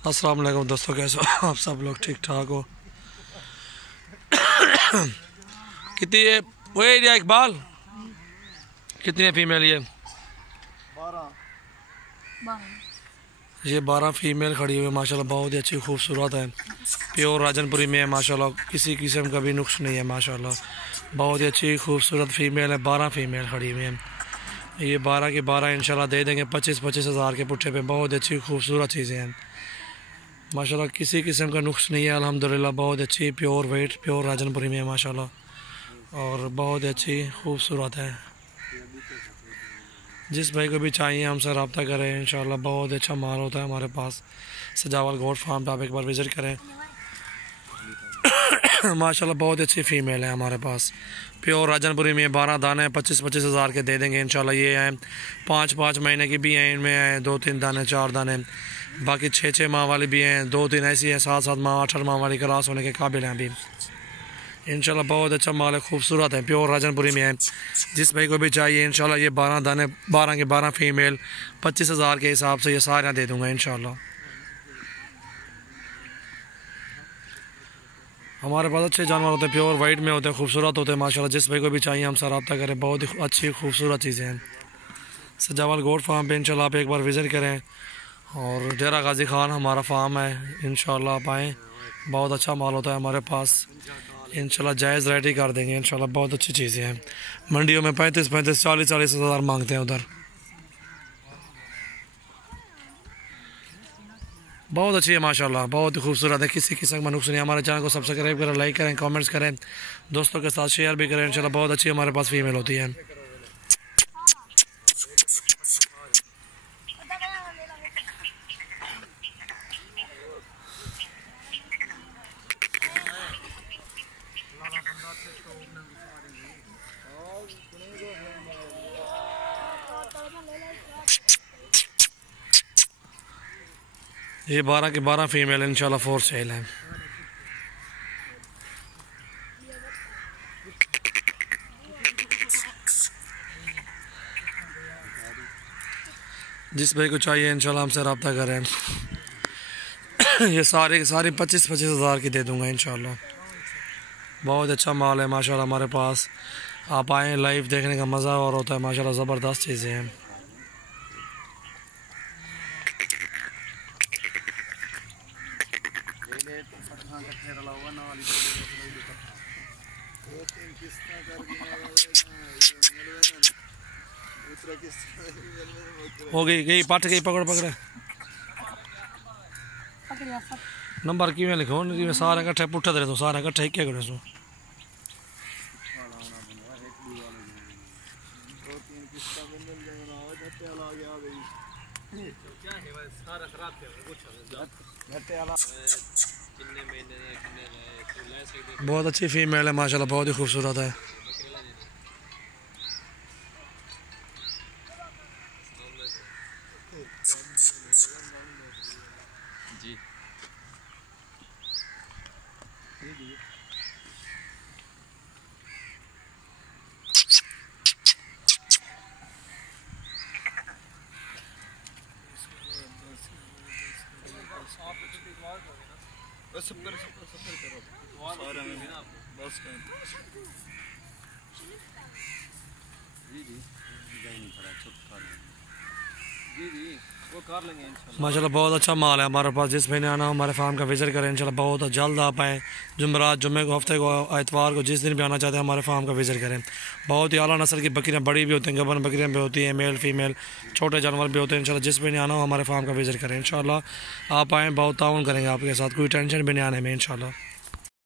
अस्सलाम वालेकुम दोस्तों, कैसे हो आप सब लोग? ठीक ठाक हो? कितनी है वो एरिया इकबाल? कितनी है फीमेल? ये 12 फीमेल खड़ी हुई है माशाल्लाह। बहुत ही अच्छी खूबसूरत है, प्योर राजनपुरी में है माशाल्लाह। किसी किस्म का भी नुक्स नहीं है माशाल्लाह। बहुत ही अच्छी खूबसूरत फीमेल है। 12 फीमेल खड़ी हुई हैं। ये 12 के 12 इंशाल्लाह दे देंगे 25-25 हज़ार के पुट्ठे पे। बहुत अच्छी खूबसूरत चीज़ें हैं माशाल्लाह। किसी किस्म का नुक्स नहीं है अल्हम्दुलिल्लाह। बहुत अच्छी प्योर वेट प्योर राजनपुरी में है माशाल्लाह, और बहुत अच्छी खूबसूरत है। जिस भाई को भी चाहिए हमसे रब्ता करें इंशाल्लाह। बहुत अच्छा माल होता है हमारे पास। सजावल गोट फार्म पे आप एक बार विज़िट करें। माशाल्लाह बहुत अच्छी फ़ीमेल है हमारे पास, प्योर राजनपुरी में। 12 दाने 25-25 हज़ार के दे देंगे इंशाल्लाह। ये हैं 5-5 महीने की भी हैं, इनमें हैं 2-3 दाने 4 दाने। बाकी 6-6 माह वाली भी हैं, 2-3 ऐसी हैं 7-7 माह 8-8 माह वाली क्रास होने के काबिल हैं अभी इंशाल्लाह। बहुत अच्छा माल है, खूबसूरत है, प्योर राजनपुरी में है। जिस भाई को भी चाहिए इंशाल्लाह ये 12 दाने 12 के 12 फीमेल 25 हज़ार के हिसाब से ये सारे दे दूँगा इंशाल्लाह। हमारे पास अच्छे जानवर होते हैं, प्योर वाइट में होते हैं, खूबसूरत होते हैं माशाल्लाह। जिस भाई को भी चाहिए हमसे रब्ता करें। बहुत ही अच्छी खूबसूरत चीज़ें हैं। सजावल गोट फार्म पे इंशाल्लाह आप एक बार विज़िट करें, और डेरा गाजी खान हमारा फार्म है इंशाल्लाह। आप आएँ, बहुत अच्छा माल होता है हमारे पास इंशाल्लाह। जायज़ रेट ही कर देंगे इंशाल्लाह। बहुत अच्छी चीज़ें हैं। मंडियों में 35-35 40-40 हज़ार मांगते हैं उधर। बहुत अच्छी है माशाल्लाह, बहुत ही खूबसूरत है। किसी किस्म का नुक्स नहीं। हमारे चैनल को सब्सक्राइब करें, लाइक करें, कमेंट्स करें, दोस्तों के साथ शेयर भी करें इंशाल्लाह। बहुत अच्छी हमारे पास फीमेल होती है। ये 12 के 12 फीमेल इंशाल्लाह फॉर सेल है। जिस भाई को चाहिए इंशाल्लाह हमसे रब्ता करें। ये सारे के सारे 25-25 हज़ार की दे दूँगा इंशाल्लाह। बहुत अच्छा माल है माशाल्लाह हमारे पास। आप आएँ, लाइव देखने का मज़ा और होता है माशाल्लाह। ज़बरदस्त चीज़ें हैं। हो गई गई पट गई, पकड़ पकड़ नंबर किमें लिखो कि सारे कट्ठे पुट्ठे दे, तो सारे कट्ठे एक करे सो। बहुत अच्छी फीमेल है माशाल्लाह, बहुत ही खूबसूरत है। माशाल्लाह बहुत अच्छा माल है हमारे पास। जिस महीने आना हमारे फार्म का विज़िट करें इंशाल्लाह। बहुत जल्द आप आएँ, जुमेरात जुम्मे को, हफ्ते को, इतवार को, जिस दिन भी आना चाहते हैं हमारे फार्म का विज़िट करें। बहुत ही आला नस्ल की बकरियाँ बड़ी भी होती हैं, गबन बकरियाँ भी होती हैं, मेल फीमेल छोटे जानवर भी होते हैं इंशाल्लाह। जिस महीने आना हो हमारे फार्म का विज़िट करें इंशाल्लाह। आप आएँ, बहुत ताउन करेंगे आपके साथ, कोई टेंशन भी नहीं आने में इंशाल्लाह।